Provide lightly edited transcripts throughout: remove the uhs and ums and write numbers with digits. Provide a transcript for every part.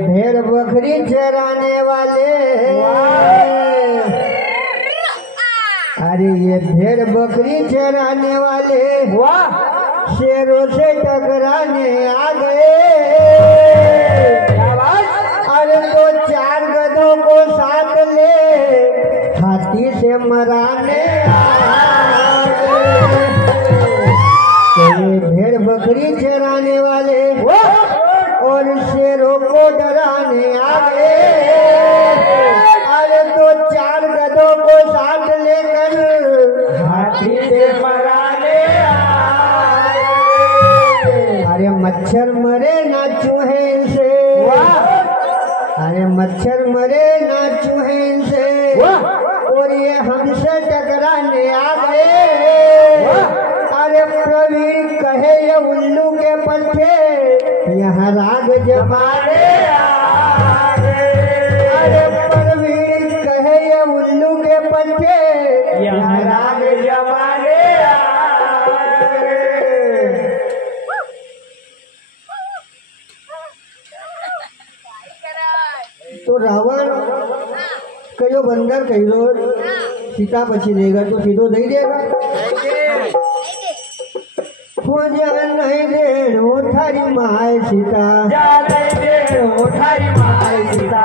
भेड़ बकरी चराने वाले, अरे ये भेड़ बकरी चराने वाले शेरों से टकराने आ गए। अरे तो 4 गधों को साथ ले हाथी से मराने आ गए। भेड़ बकरी चराने वाले और शेरों को डराने आ गए। अरे तो 4 गधों को साथ लेकर हाथी से मराने आए। अरे मच्छर मरे ना चूहे से, अरे मच्छर मरे ना चूहे से, और ये हमसे टकराने आ गए। अरे प्रवीण कहे ये उल्लू के पंखे यहाँ राग जमाने आ गए। अरे प्रवीण कहे ये उल्लू के पंखे यहाँ राग जमाने आ गए। तो रावण कहो बंदर कहो सीता पछी देगा तो सीधो नहीं देगा। जान नहीं देनो थारी माय सीता, जान नहीं देनो थारी माय सीता,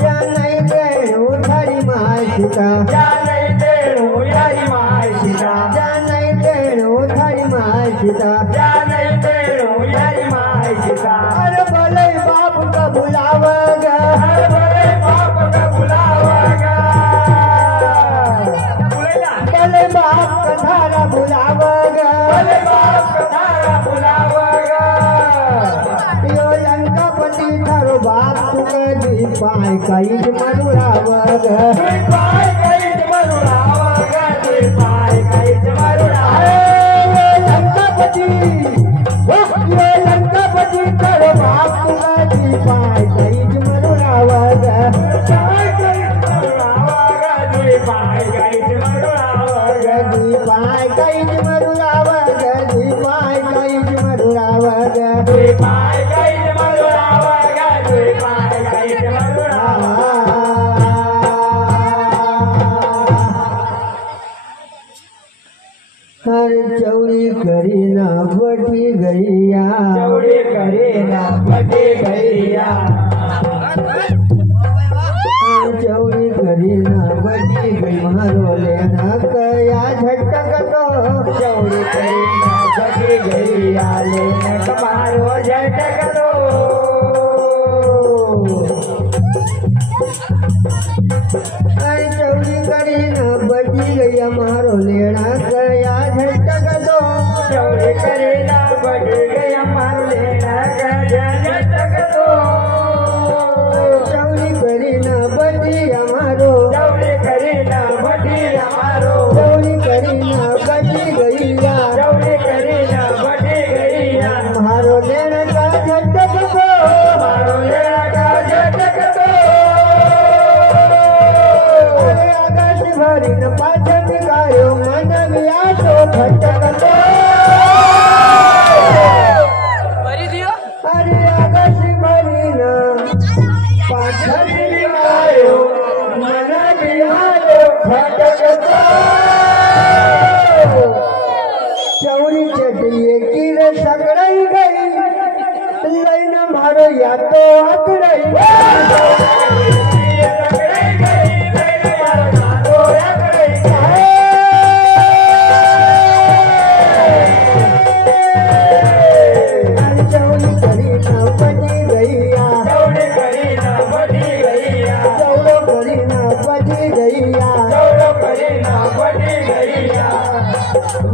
जान नहीं देनो थारी माय सीता, जान नहीं देनो थारी माय सीता, जान नहीं देनो थारी माय सीता, जान नहीं देनो थारी माय सीता। अरे भले बाप का बुलावागा, अरे भले बाप का बुलावागा, भले बाप का थारा बुलावागा, भले बाप का थारा बुलावागा। यो लंकापति थारो बाप तुका दी पाए कई मरुड़ावागा, पाए कई मरुड़ावागा, पाए कई मरुड़ावागा। लंकापति यो लंकापति थारो बाप तुका दी पाए कई मरुड़ावागा, पाए कई मरुड़ावागा, पाए कई मरुड़ावागा, पाए कई मरुड़ावागा, पाए कई मरुड़ावागा, पाए कई मरुड़ावागा, पाए कई मरुड़ावागा। हर चौड़ी करी ना बटी गैया, चौड़ी करी ना बटी गैया, चौड़ी करी ना बटी गई मारो लेना कया झटक तो, चौड़ी करी ना बटी गैया लेना मारो झटक तो। चौड़ी करी ना बटी गैया मारो लेना कया झटक तो, चौड़ी करी ना बटी गैया मारो लेना कया झटक तो। चौड़ी करी ना बटी हमारो, चौड़ी करी ना बटी हमारो, चौड़ी करी ना बटी गैया, चौड़ी करी ना बटी गैया मारो लेना का झटक तो, मारो लेना का झटक तो। अरे आकाश भरी न पाचन गायो मन व्यासो खटक तो। अरे आकाश भरी न पाचन गायो मन व्यासो खटक तो। चौड़ी चटिए की रे सकड़ई गई लैन मारो या तो अकड़ई गई।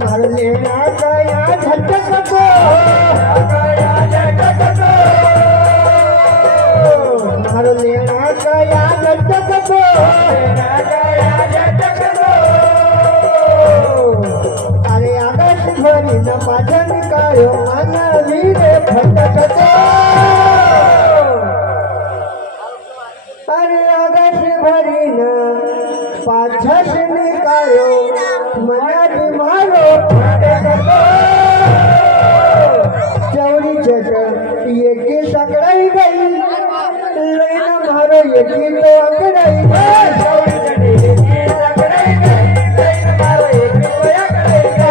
मारो लेना गया झटक को, मारो लेना गया झटक को, अरे आकाश भरी न पाचन कायो मन वीरे फटक को। अरे आकाश भरी न पाचन कायो मन मारो फटक को। चौड़ी चट ये के सकड़ सकड़ाई गई लईना मारो एकी तो अकड़ाई गई चौड़ी चढ़ी एकी सकड़ाई गई लईना मारो एकी तो अकड़ाई गई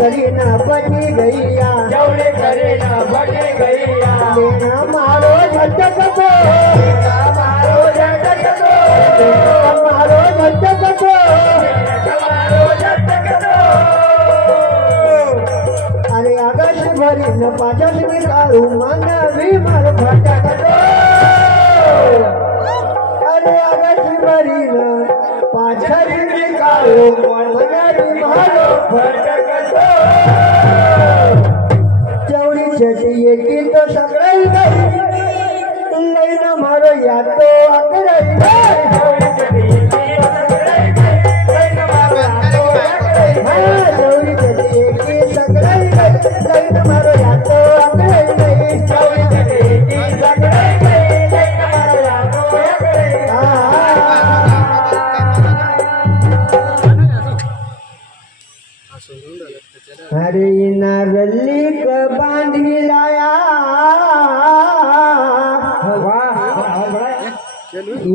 करीना बनी गैया जौड़े करीना बनी गैया लेना मारो झटक दो मारो झटक दो मारो झटक दो मारो झटक दो अरे आकाश भरी न पाचस निकालू मन भी मार भटक दो अरे आकाश भरी न पाचस निकालू मन भी मार भटक चौड़ी चढ़ी की तो सकड़ाई गई लईना मारो या तो अकड़ाई गई चौड़ी चढ़ी की तो सकड़ाई गई लईना मारो या तो अकड़ाई गई चौड़ी चढ़ी की सकड़ाई गई लईना मारो या तो अकड़ाई गई चौड़ी चढ़ी की सकड़ाई गई लईना मारो या तो अकड़ाई अरे इना रल्ली क बांधी लाया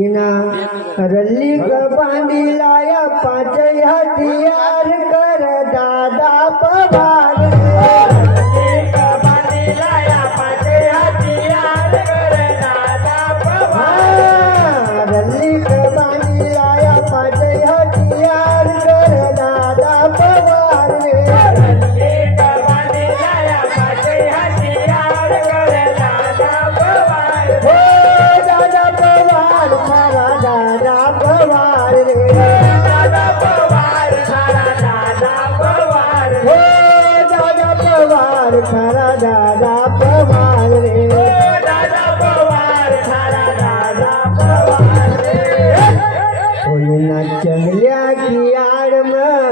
इना रल्ली क बांधी लाया पांच हथियार कर दादा पवार रल्ली क बांधी लाया पांच हथियार कर दादा पवार रल्ली क बांधी लाया पांच हथियार कर दादा पवार थारा दादा पवार रे दादा पवार थारा दादा पवार रे कोई ना चंगलिया की आड़ में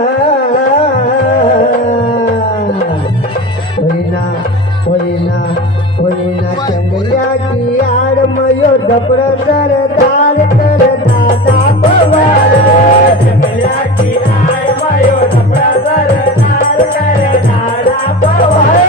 कोई ना चंगलिया की आड़ में यो दपड़ सरदार कर दादा पवार रे चंगलिया की आड़ में यो दपड़ सरदार कर दादा पवार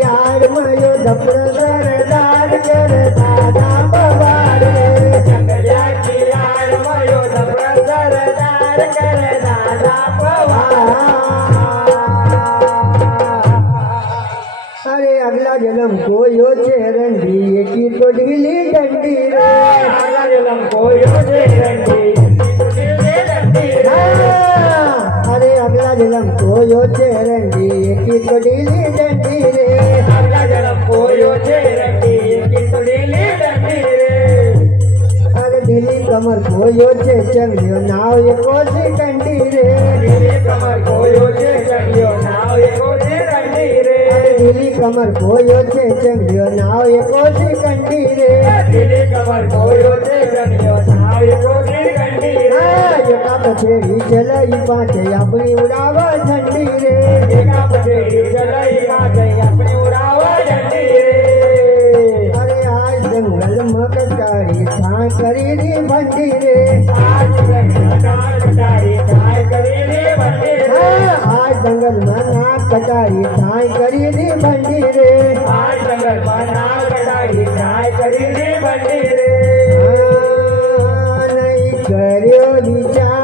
यार मयो दपड़ सरदार कर दादा पवार रे चंगलिया की यार मयो दपड़ सरदार कर दादा पवार अरे अगला जन्म को यो चेरन दी की तो ढीली डंडी रे अगला जन्म को यो चेरन दी अरे अगला जन्म को यो चेरन दी की तो ढीली डंडी रे अगला जन्म को यो चेरन दी की तो ढीली डंडी रे अरे ढीली कमर को यो चे चंगियो नाव ये कोसी कंडी रे ढीली कमर को यो चे चंगियो नाव ये कोसी कंडी रे ढीली कमर को यो चे चंगियो नाव ये कोसी कंडी रे ढीली कमर को यो चे चंगियो नाव ये कोसी कंडी रे एका पछेड़ी चलाई पाछे अपनी उड़ावा झंडी रे एका पछेड़ी चलाई पाछे अपनी उड़ावा झंडी रे अरे आज जंगल में कटारी छां करी री भंडी रे आज कटारी छां करी री भंडी रे आज जंगल में ना कटारी छां करी री भंडी रे आज जंगल में ना कटारी छां करी री भंडी रे नहीं करियो विचार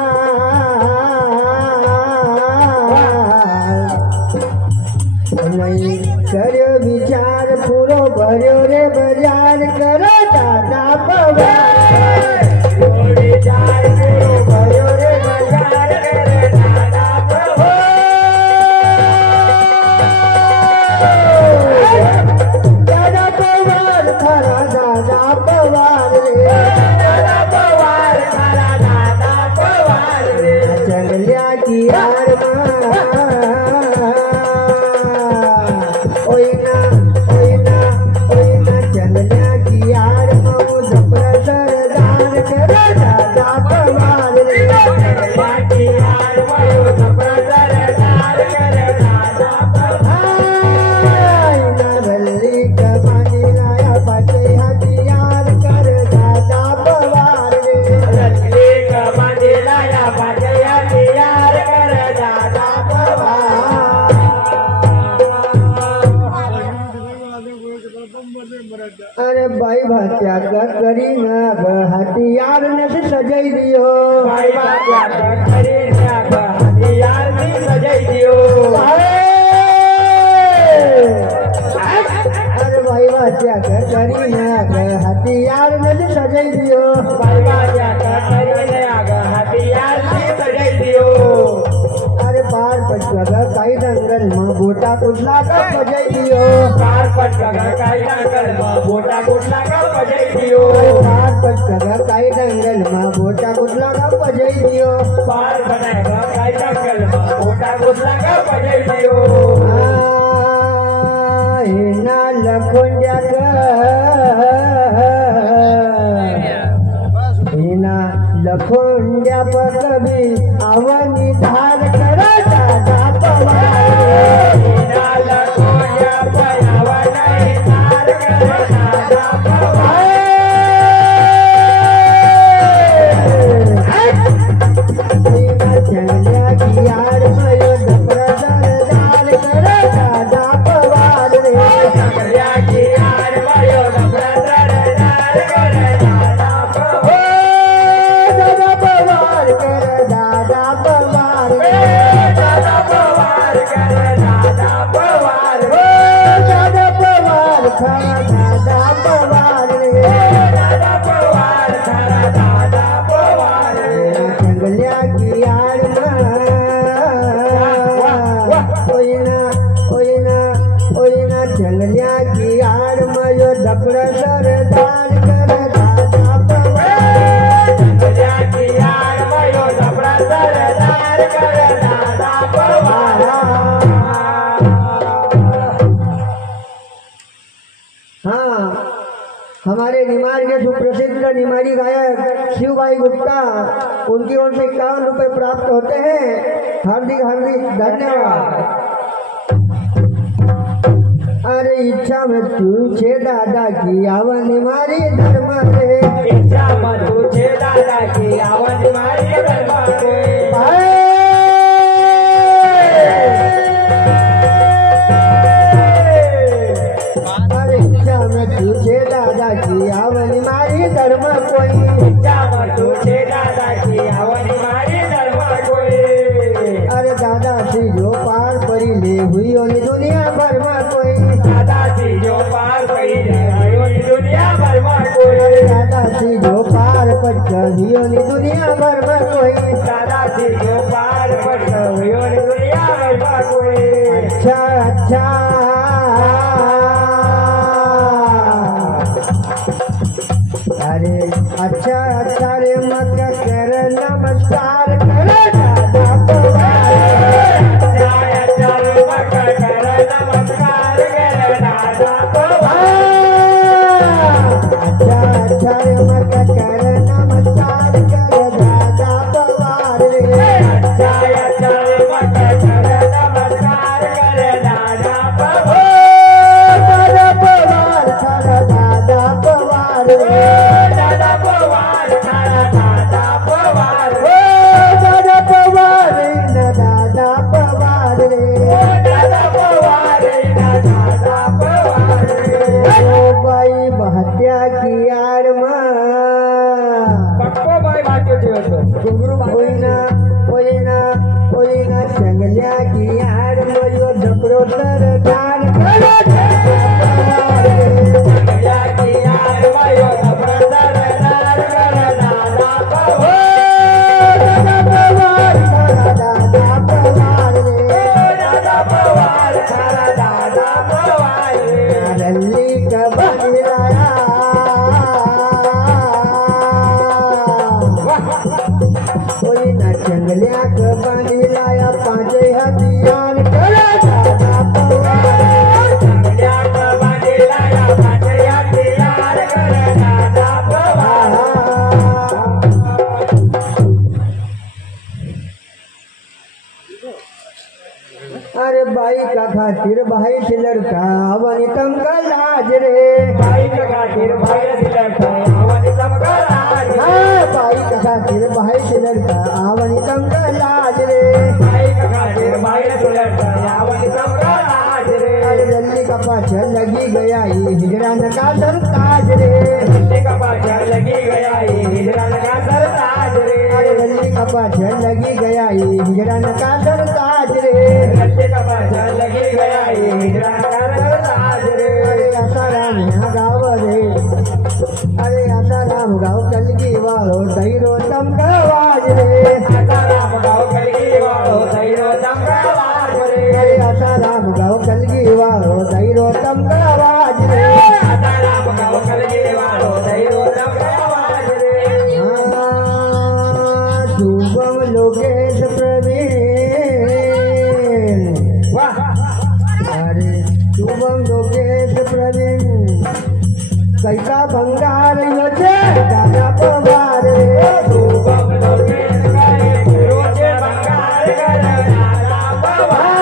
नहीं करियो विचार पूरो भरियो रे बाजार करो दादा पवार विचार पूरो भरियो रे बाजार करो दादा पवार पाचे हथियार कर दादा पवार। अरे भाई भात्या का करी नाग हथियार ने से सजाई दियो। भाई भात्या का करी नाग हथियार ने सजाई दियो। अरे भाई भात्या का करी नाग हथियार ने से सजाई दियो। भाई भात्या का करी नाग हथियार ने सजाई दियो। अरे पार पटका काई दंगल में बोटा कुटला का बजाई दियो। पार पटका काई दंगल में बोटा कुटला का बजाई दियो। पार पटका काई दंगल में बोटा कुटला का बजाई दियो। पार बनाएगा काई दंगल में बोटा कुटला का बजाई दियो। ना लखुंड्या लखुंड्या पर कभी अवनी धार कर दादा पवार। लखुंड्या पर अवनी धार कर दादा पवार। चंद्या की यार मयो दपरदार दाल कर दादा पवार रे। चंद्या की यार मयो दपरदार दाल कर दादा पवार। दादा पवार कर दादा पवार रे। दादा पवार कर दादा पवार। दादा पवार खरा दादा पवार रे। दादा पवार खरा दादा पवार रे। चंगल्या की यार चंगल्या की यार मयो दपड़ा सरदार कर दादा पवार। चंगल्या की यार मयो दपड़ा सरदार कर दादा पवार। हाँ, हमारे निमाड़ के सुप्रसिद्ध निमाड़ी गायक शिव भाई गुप्ता, उनकी ओर से 51 रुपए प्राप्त होते हैं। हार्दिक हार्दिक धन्यवाद। अरे इच्छा में तुझे दादा की आवन मारी धर्म रे। इच्छा में तुझे दादा की आवन मारी धर्म रे। अरे इच्छा में तुझे दादा की आवन मारी धर्म कोई। इच्छा में तुझे दादा की आवन मारी धर्म कोई। अरे दादा सी जो पार परी ले हुई ओनी दुनिया भर में कोई। दादा सी जो पार परी ले हुई ओनी दुनिया भर में कोई। दादा सी जो पार परी ओनी दुनिया भर में कोई। दादा सी जो पार परी ओनी दुनिया भर में कोई। अच्छा अच्छा अरे अच्छा अच्छा रे मत कर नमस्कार कर दादा पवार। अच्छा अच्छा रे मत कर नमस्कार कर दादा पवार। अच्छा अच्छा रे मत कर नमस्कार कर दादा पवार रे। अच्छा अच्छा रे मत कर नमस्कार कर दादा पवार। दादा पवार खरा दादा पवार रे। दादा पवार खरा दादा पवार। दादा पवार न दादा पवार रे। दादा पवार न दादा पवार रे। ओ भाई भात्या की यार मां पक्को भाई भात्या जेवतो गुरु होईना होईना होईना चंगल्या की यार मयो झपरो तर दान कर चंगल्या की यार मयो झपरो तर दान कर दादा पवार। दादा पवार खरा दादा पवार रे। दादा पवार खरा दादा पवार रे। रल्ली का बहिराया कोई ना चंगल्या का बहिराया पांचे हथियार कर दादा पवार। चंगल्या का बहिराया पांचे हथियार कर दादा पवार। अरे भाई का खातिर भाई से लड़का वनी तम का लाज रे। भाई खातीर बाहेर दिलट आवनी चमका लाज बाई खातीर बाहेर दिलट आवनी चमका लाज रे बाई खातीर बाहेर दिलट आवनी चमका लाज रे अरे जल्दी का पाछल लगी गया ये हिजरान का सरताज रे जल्दी का पाछल लगी गया ये हिजरान का सरताज रे अरे जल्दी का पाछल लगी गया ये हिजरान का सरताज रे जल्दी का पाछल लगी गया ये हिजरान का सरताज रे अरे आसाराम यहाँ गाव रे अरे आसाराम गाव कलगी वालो तैरो चमकावाज रे आसाराम गाव कलगी वालो तैरो चमकावाज रे अरे आसाराम गाव कलगी वालो तैरो चमकावाज रे आसाराम गाव कलगी वालो तैरो चमकावाज रे शुभम लोकेश प्रवीण वाह अरे शुभम लोकेश प्रवीण कैसा भंगार योचे दादा पवार रे शुभम लोकेश करे रोजे बंगार करे दादा पवार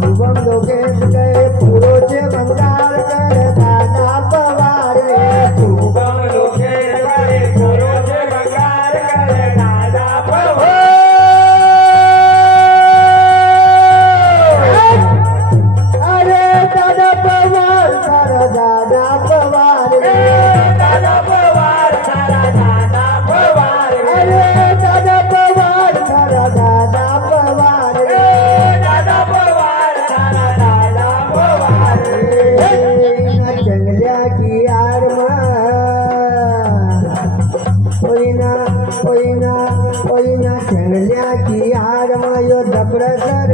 शुभम लोकेश गए पुरोचे भंगार कर दादा पवार रे शुभम लोकेश करे रोजे बंगार करे दादा पवार अरे दादा पवार सारा दादा पवार रे दादा पवार सारा दादा पवार अरे दादा पवार सारा दादा पवार रे दादा पवार सारा दादा पवार जंगल्या की आड़ कोई ना जंगल्या की आड़ यो दबड़ सर